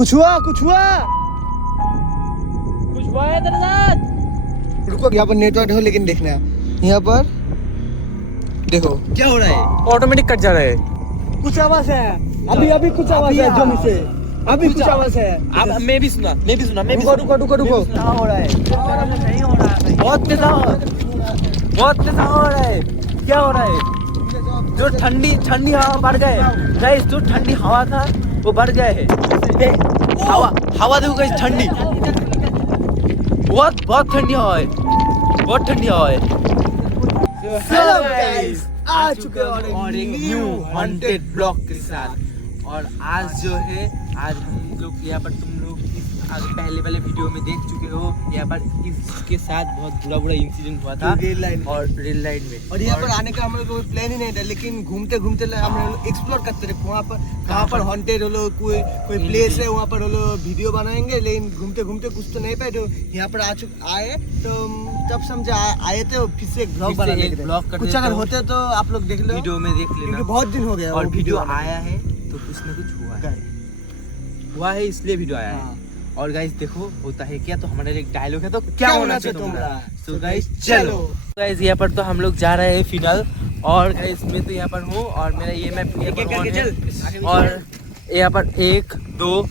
कुछ हुआ कुछ हुआ है तेरे साथ? रुको, यहाँ पर नेटवर्क हो लेकिन देखना यहाँ पर देखो क्या हो रहा है? ऑटोमेटिक कट जा रहा है। कुछ आवाज है अभी कुछ आवाज है जमी से अभी कुछ आवाज है। अब मैं भी सुना रुको क्या हो रहा है? नहीं हो रहा है, बहुत तेज हो रहा है। क्या हो रहा है? जो ठंडी हवा बढ़ गए गाइस, जो ठंडी हवा था वो बढ़ गया है। हवा देखो गाइस, ठंडी बहुत ठंडी हवा है, बहुत ठंडी हवा है। हेलो गाइस, आ चुके हैं और एक न्यू हॉन्टेड ब्लॉग के साथ। और आज जो है, आज हम लोग यहाँ पर, तुम लोग पहले वाले वीडियो में देख चुके हो, यहाँ पर इसके साथ बहुत बुरा इंसिडेंट हुआ था रेल लाइन में। और यहाँ पर आने का हम लोग कोई प्लान ही नहीं था, लेकिन घूमते हम लोग एक्सप्लोर करते रहे वहाँ पर कहाँ पर हॉन्टेड होलो, कोई प्लेस है वहाँ पर होलो, वीडियो बनाएंगे। लेकिन घूमते कुछ तो नहीं पाए, तो यहाँ पर आए तो तब समझे आए थे फिर से एक ब्लॉग बनाने के लिए। कुछ अगर होते तो आप लोग देख लो, वीडियो में देख लेना, बहुत दिन हो गया और वीडियो आया है तो कुछ न कुछ हुआ है, इसलिए वीडियो आया है। और गाइस देखो होता है क्या, तो हमारा एक डायलॉग है, तो क्या होना चाहिए तुम्हारा। तो गाइस चलो गाइस, यहाँ पर तो हम लोग जा रहे हैं फिलहाल। और गाइस मैं तो यहाँ पर हूँ और मेरा ये मैप और यहाँ पर 1 2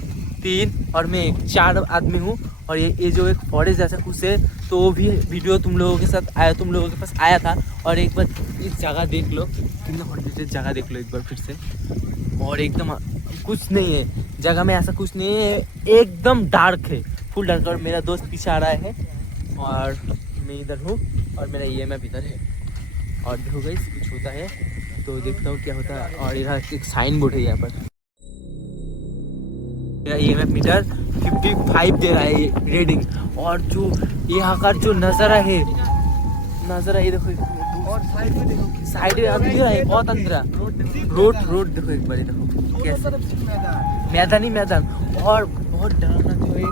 3 और मैं 4 आदमी हूँ। और ये जो एक फॉरेस्ट जैसा कुछ है, तो वो भी वीडियो तुम लोगों के साथ आया, तुम लोगों के पास आया था। और एक बार इस जगह देख लो, कितना हॉन्टेड जगह देख लो एक बार फिर से। और एकदम कुछ नहीं है जगह में, ऐसा कुछ नहीं है, एकदम डार्क है, फुल डार्क। और मेरा दोस्त पीछे आ रहा है और मैं इधर हूँ और मेरा EMF इधर है। और देखो गाइस कुछ होता है तो देखता हूँ क्या होता है। और यहाँ एक साइन बोर्ड है, यहाँ पर मेरा EMF मीटर 55 दे रहा है रीडिंग। और जो यहाँ का जो नज़ारा है देखो, और साइड में अंधेरा है, बहुत अंधेरा। रोड देखो एक बार, देखो कैसे मैदान। और बहुत डरावना जो है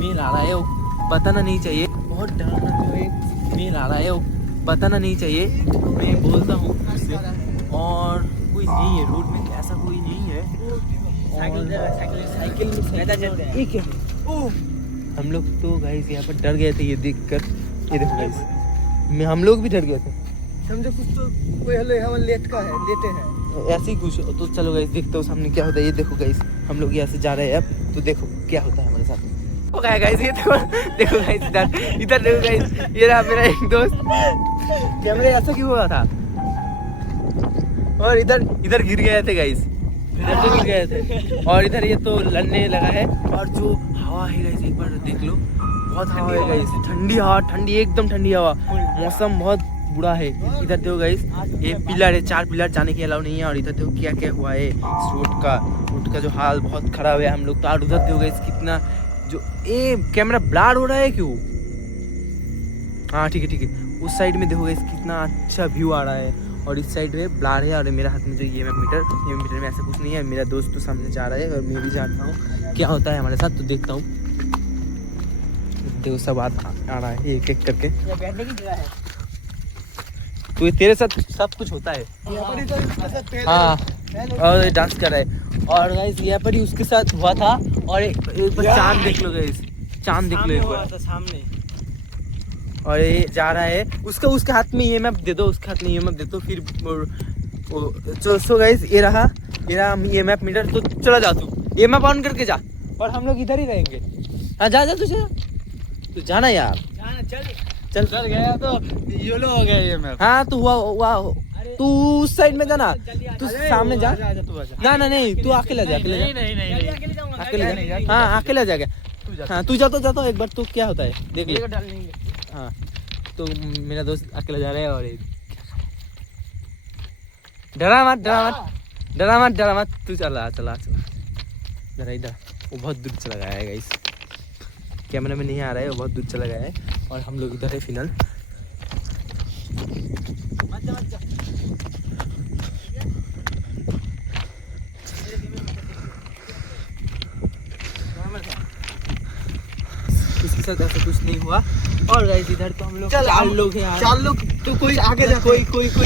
मेल आ रहा है, वो बताना नहीं चाहिए। बहुत डरावना जो है मेल आ रहा है, वो बताना नहीं चाहिए, मैं बोलता हूँ उससे। और कोई नहीं है रोड में, ऐसा कोई नहीं है। साइकिल हम लोग तो गाइस यहाँ पर डर गए थे ये देखकर। ये देखो गाइस, हम लोग भी डर गए थे, समझो कुछ तो कोई हलो लेटे हैं ऐसे ही कुछ। तो चलो गाइस देखते हो सामने क्या होता है। ये देखो गाइस, हम लोग यहाँ से जा रहे हैं अब, तो देखो क्या होता है हमारे साथ। ओके गाइस, ये देखो गाइस, इधर देखो गाइस, ये रहा मेरा एक दोस्त। कैमरे ऐसा क्यों हुआ था? और इधर गिर गए थे गाइस, इधर तो गिर गए थे। और इधर ये तो लड़ने लगा है। और जो हवा है गाइस, एक बार देख लो, बहुत हवा है गाइस, ठंडी हवा, एकदम ठंडी हवा। मौसम बहुत बुरा है। इधर देखो गाइस, ये पिलर है, 4 पिलर, जाने की अलाउ नहीं है। और इधर देखो क्या हुआ है, इस रोड का जो हाल बहुत खराब है। हम लोग तो और उधर देखो गाइस, कितना जो ये कैमरा ब्लर हो रहा है क्यों? हाँ ठीक है, उस साइड में देखो गाइस कितना अच्छा व्यू आ रहा है, और इस साइड में ब्लर है। और मेरा हाथ में जो EMF मीटर में ऐसा कुछ नहीं है। मेरा दोस्त तो सामने जा रहा है और मैं भी जाता हूँ क्या होता है हमारे साथ, तो देखता हूँ। देखो सब आ रहा है एक करके। बैठने की जगह है, तो ये तेरे साथ सब कुछ होता है। हाँ, और डांस कर रहा है। और गाइस यहाँ पर ही उसके साथ हुआ था। और एक बार चांद देख लो गाइस, चांद देख लो एक बार सामने। और ये जा रहा है, उसके हाथ में EMF दे दो, उसके हाथ में EMF दे दो। फिर सो गाइस, ये रहा EMF मीटर। तो चला जा, तू EMF ऑन करके जा, और हम लोग इधर ही रहेंगे। हाँ जा तू जाना यार, चल गया तो योलो हो गया EMF। हाँ तो हुआ तू उस साइड में जाना, तू सामने जा। ना नहीं, तू अकेला जा, अकेले जा। हाँ अकेला जाएगा। हाँ तू जाता एक बार, तो क्या होता है देख ले। हाँ तो मेरा दोस्त अकेला जा रहा है। और डरा मत, तू चला जरा इधर। वो बहुत दूर चला गया है गाइस, कैमरा में नहीं आ रहा है, वो बहुत दूर चला गया है। और हम लोग इधर है फिलहाल। किसी साथ ऐसा कुछ नहीं हुआ। और गाइस इधर तो हम लोग 4 लोग हैं यार। 4 लोग तो कोई आगे जा, कोई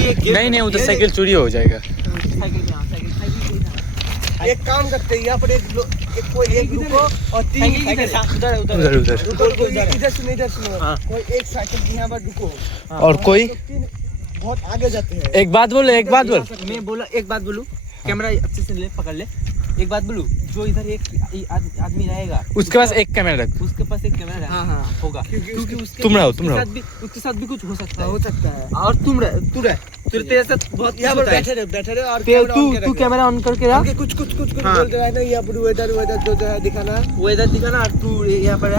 एक नहीं उधर साइकिल चोरी हो जाएगा। एक काम करते हैं, यहाँ पर एक कोई एक रुको और 3 सेकंड उधर उधर उधर रुको इधर सुनो हाँ। कोई 1 सेकंड यहाँ पर रुको और कोई बहुत आगे जाते हैं एक बात बोल मैं बोला एक बात बोलूं कैमरा अच्छे से ले पकड़ ले एक बात बोलूं जो इधर एक आदमी रहेगा उसके पास एक कैमरा रख उसके पास एक कैमरा हाँ होगा क्योंकि उसके तुम रहो उसके साथ भी कुछ हो सकता है और तू रह तेरे साथ बहुत यहाँ पर बैठे रहे और तू कैमरा ऑन करके रख कुछ हाँ। बोलते रहे ना यहाँ पर वेदर जो है दिखाना वेदर दिखाना और तू यहाँ पर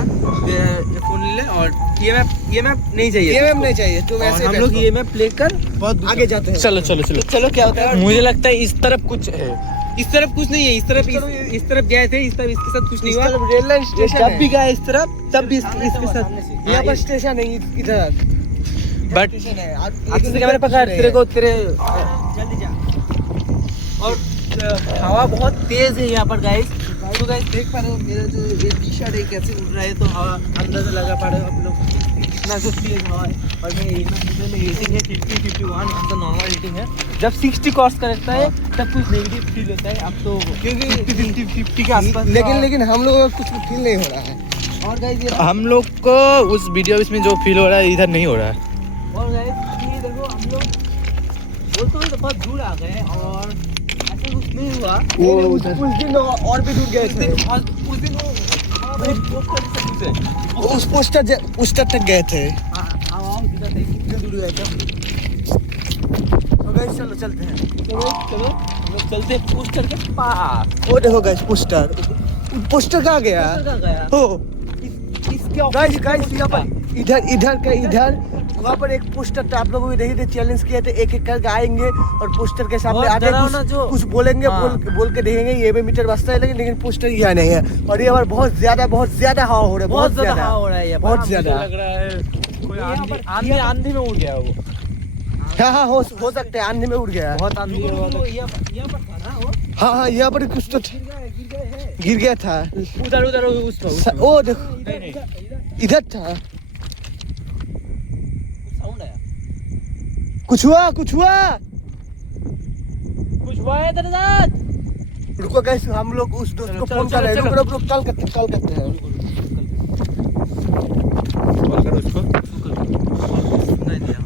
फोन ले और ये मैप नहीं चाहिए ये मैम नहीं चाहिए तुम ऐसे हम लोग ये मैप लेकर बहुत आगे जाते हैं चलो चलो क्या होता है मुझे लगता है इस तरफ कुछ है इस तरफ कुछ नहीं है इस तरफ गए थे इस तरफ इसके साथ कुछ नहीं हुआ रेल लाइन स्टेशन जब भी गए इस तरफ तब भी इसके साथ यहाँ पर स्टेशन है इधर बट स्टेशन है अच्छे से कैमरा पकड़ तेरे जल्दी जा और हवा बहुत तेज है यहाँ पर गाइस तो गाइस देख पा रहे हो मेरा जो ये टी-शर्ट है कैसे उड़ रहा है तो हवा अंदर से लगा पा रहे हो आप लोग कितना जो तेज हवा है और मैं रेटिंग है 50-51 तो नॉर्मल रेटिंग है जब 60 क्रॉस करता है तब कुछ नेगेटिव फील होता है अब तो क्योंकि 50 के आसपास लेकिन हम लोग को कुछ फील नहीं हो रहा है और गाइस ये हम लोग को उस वीडियो में जो फील हो रहा है इधर नहीं हो रहा है और गाइस ये देखो हम लोग बोलते तो बहुत दूर आ गए और ऐसा कुछ नहीं हुआ वो उस दिन और भी दूर गए थे उस दिन उस पोस्टर तक गए थे तो गाइस चलो चलते हैं चलो हम लोग चलते हैं पोस्टर के पास वो देखो गाइस पोस्टर कहाँ गया हो इसके गाइस यहाँ पर इधर वहाँ पर एक पोस्टर था आप लोगों को देखिए चैलेंज किया थे एक करके आएंगे और पोस्टर के सामने आते कुछ बोलेंगे बोल के देखेंगे ये भी मीटर बसता है लेकिन पोस्टर यहाँ नहीं है और ये बार बहुत ज्यादा हवा हो रहा है बहुत ज्यादा हवा हो रहा है बहुत ज्यादा लग रहा है कोई आंधी में उड़ गया वो हाँ हो सकता है आंधी में उड़ गया बहुत आंधी हुआ था यहाँ पर था ना वो हाँ यहाँ पर कुछ तो गिर गया था उधर उस पर ओ देखो इधर था साउंड आया कुछ हुआ कुछ हुआ है तेरे साथ रुको गाइस हम लोग उस दोस्त को फोन कर रहे हैं रुको कॉल करते हैं कॉल करो उसको नहीं दिया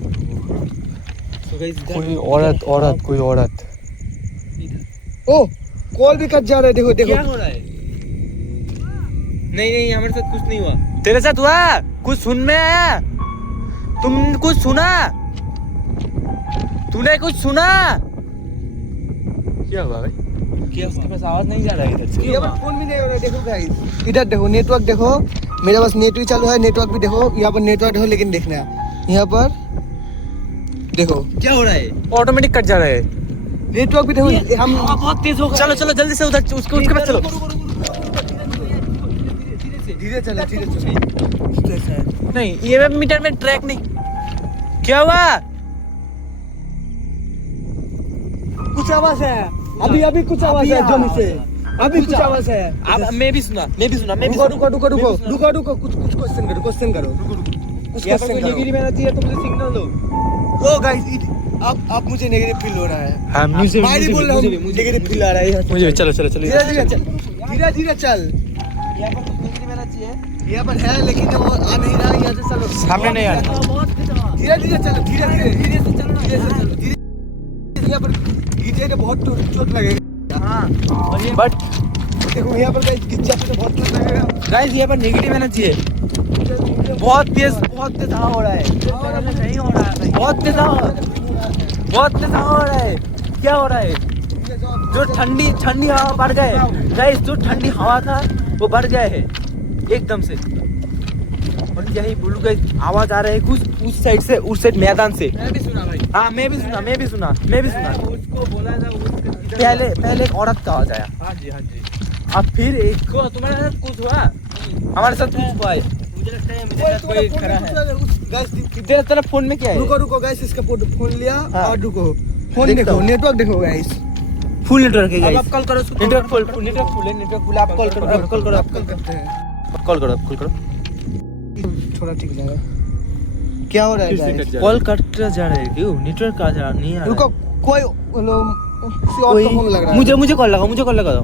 तो गाइस कोई औरत ओ कॉल भी कट जा रहा है देखो क्या हो रहा है नहीं हमारे साथ कुछ नहीं हुआ तेरे साथ हुआ कुछ सुन में आया तुम कुछ सुना तूने कुछ सुना क्या हुआ भाई क्या उसके पास आवाज नहीं जा रहा है इधर से यहाँ पर फोन भी नहीं हो रहा है देखो गाइस इधर देखो नेटवर्क देखो मेरे पास नेट भी चालू है नेटवर्क भी देखो यहाँ पर नेटवर्क देखो लेकिन देखना यहाँ पर देखो क्या हो रहा है ऑटोमेटिक कट जा रहा है नेटवर्क भी देखो हम बहुत तेज हो गया चलो जल्दी से उधर उसके पास चलो धीरे चले नहीं ये मीटर में ट्रैक नहीं क्या हुआ कुछ आवाज है अभी कुछ आवाज है जमी से अभी कुछ आवाज है अब मैं भी सुना रुको कुछ क्वेश्चन करो कुछ क्वेश्चन करो गिरी में रहती है तो मुझे सिग्नल दो ओ गाइस अब मुझे नेगेटिव फील हो रहा है हाँ मुझे मैं नहीं बोल रहा हूँ नेगेटिव फील आ रहा है मुझे चलो धीरे चल यहाँ पर कुछ गिरी में रहती है यहाँ पर है लेकिन वो आ नहीं रहा यहाँ से चलो सामने नहीं आ रहा धीरे चलो धीरे से चलो यहाँ पर गिरे तो बहुत चोट लगेगा हाँ और ये बट देखो यहाँ पर गाइस गिर जाते तो बहुत चोट लगेगा गाइस यहाँ पर नेगेटिव एनर्जी है बहुत तेज हवा हो रहा है नहीं हो रहा है बहुत तेज हवा हो रहा है क्या हो रहा है जो ठंडी हवा बढ़ गए गाइस जो ठंडी हवा था वो बढ़ गया है एकदम से और यही बोलू गाइस आवाज आ रहा है कुछ उस साइड मैदान से मैं भी सुना भाई हाँ मैं भी सुना उसको बोला था पहले एक औरत का आवाज आया हाँ जी अब फिर एक को तुम्हारे साथ कुछ हुआ हमारे साथ कुछ हुआ है मुझे लगता है मेरे साथ कोई खड़ा है गाइस तेरा तरफ फोन में क्या है रुको गाइस इसका फोन लिया हाँ। और रुको फोन देखो नेटवर्क देखो गाइस फुल नेटवर्क है गाइस अब कॉल करो नेटवर्क फुल आप कॉल करो आप कॉल करते हैं कॉल करो थोड़ा ठीक जाएगा क्या हो रहा है गाइस कॉल कट जा रहा है क्यों नेटवर्क का जा नहीं आ रहा रुको कोई किसी और का फोन लग रहा है मुझे कॉल लगा दो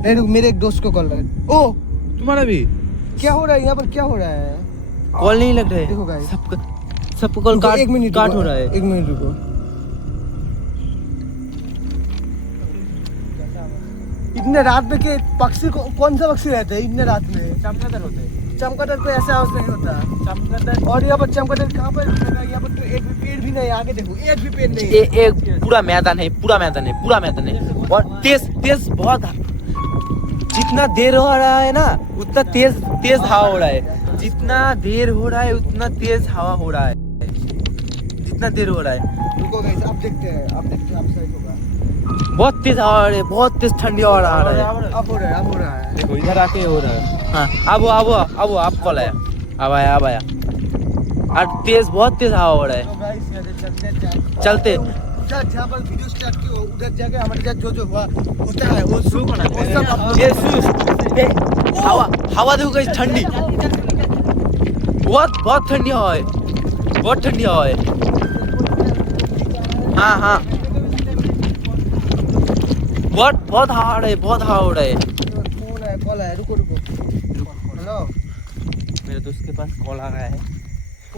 नहीं रुक, मेरे एक दोस्त को कॉल लगा। ओ तुम्हारा भी क्या हो रहा है यहाँ पर, क्या हो रहा है? कॉल नहीं लग रहा देखो है। guys। सबका कॉल काट एक मिनट काट हो रहा है। एक मिनट रुको। इतने रात में के पक्षी कौन सा पक्षी रहता है इतने रात में? चमगादड़ होते हैं। चमगादड़ पे ऐसा आवाज नहीं होता। चमगादड़ और यहाँ पर चमगादड़ कहाँ पर लगा? यहाँ पर तो एक भी पेड़ भी नहीं है, आगे देखो एक भी पेड़ नहीं है। एक पूरा मैदान है, पूरा मैदान है, पूरा मैदान है। और तेज तेज बहुत, जितना देर हो रहा है ना उतना तेज तेज हवा हो रहा है। जितना देर हो रहा है उतना तेज हवा हो रहा है। जितना देर हो रहा है रुको गाइस, आप देखते हैं, आप सही होगा। बहुत तेज हवा आ रही है, बहुत तेज ठंडी हवा आ रहा है। अब हो रहा है, अब हो रहा है। देखो इधर आके हो रहा है। हाँ अब आप कॉल आया, अब आया और तेज बहुत तेज हवा हो रहा है। तो गाइस यहाँ से चलते उधर जहाँ पर वीडियो स्टार्ट की हो उधर जाके हमारे साथ जो जो हुआ होता है वो सब आप ये हवा हवा देखो गाइस, ठंडी बहुत ठंडी हवा है, बहुत ठंडी हवा है। हाँ बहुत हवा हो रहा है, बहुत हवा हो रहा है। फोन है, कॉल है, रुको हेलो। मेरे दोस्त के पास कॉल आ गया है,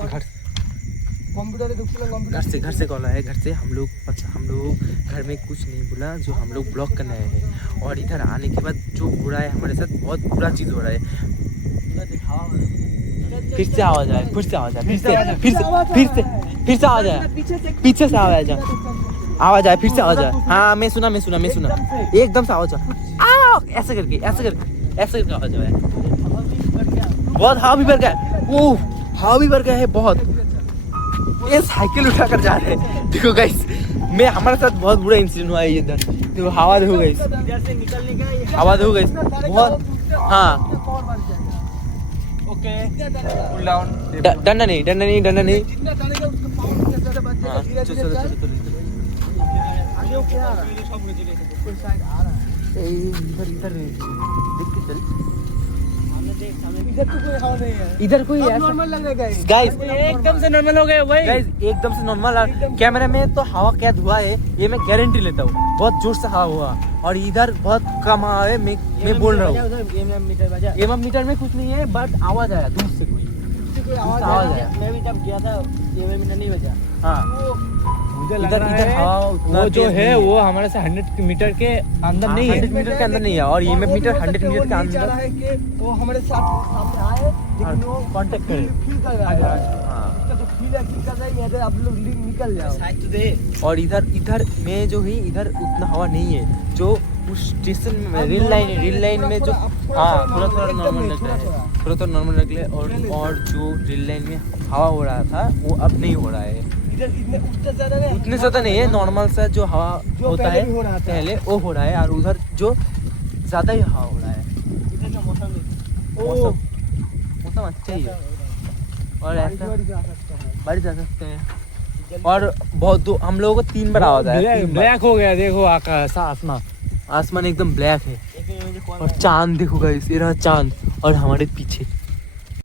घर कंप्यूटर कंप्यूटर घर से कॉल आया है। घर से हम लोग घर में कुछ नहीं बोला, जो हम लोग ब्लॉक करने आए हैं। और इधर आने के बाद जो हो रहा है हमारे साथ, बहुत बुरा चीज़ हो रहा है। फिर से आवाज आया, फिर से आवाज आया, फिर से आवाज आया, पीछे से आवाज आया, फिर से आवाज आया। हाँ मैं सुना एकदम से आवाज आया, ऐसे करके आवाज आया। बहुत हवा भी भर गया, हवा भी भर गया है बहुत। ये साइकिल उठा कर जा रहे हैं। देखो गाइस, हमारे साथ बहुत बुरा इंसिडेंट हुआ है इधर। देखो हवा देखो गाइस, हवा देखो गाइस बहुत। हाँ ओके कूल डाउन। डरना नहीं। जितना टानेगा उसका पावर ज्यादा बढ़ जाएगा। हाँ, धीरे चलो। आगे वो क्या कोई साइड आ रहा है। इधर देख के चल। इधर तो कोई हवा नहीं है, इधर कोई अब नॉर्मल लग रहा है गाइस, एकदम से नॉर्मल हो गए भाई। गाइस एकदम से नॉर्मल। कैमरा में तो हवा कैद हुआ है, ये मैं गारंटी लेता हूँ। बहुत जोर से हवा हुआ और इधर बहुत कम हवा है। मैं बोल रहा हूँ एमएम मीटर में कुछ नहीं है, बट आवाज आया दूर से कोई आवाज आया। मैं भी जब गया था ये मीटर नहीं बजा। हाँ मुझे लग इधर रहा है हवा उतना वो जो तेज है नहीं वो हमारे से 100 मीटर के अंदर नहीं है। 100 मीटर के अंदर नहीं है। और एमएम मीटर 100 मीटर के अंदर है कि वो हमारे साथ सामने आए, लेकिन वो कांटेक्ट करे। फील कर रहा है। हाँ उसका तो फील है कि कर रहा है यहाँ से आप लोग निकल जाओ। और इधर में जो है इधर उतना हवा नहीं है। जो उस स्टेशन में रेल लाइन में जो हाँ थोड़ा नॉर्मल लगता है, थोड़ा नॉर्मल निकले। और जो रेल लाइन में हवा हो रहा था वो अब नहीं हो रहा है। इधर उतने ज्यादा नहीं है, नॉर्मल सा जो हवा जो होता पहले है भी हो रहा था। पहले वो हो रहा है। और उधर जो ज्यादा ही हवा हो रहा है। इधर का मौसम मौसम अच्छा ही है। और ऐसा बारिश जा सकते हैं। और बहुत हम लोगों को 3 बार आवाज आया। ब्लैक हो गया, देखो आकाश आसमान एकदम ब्लैक है। और चांद देखो गाइस, ये रहा चांद और हमारे पीछे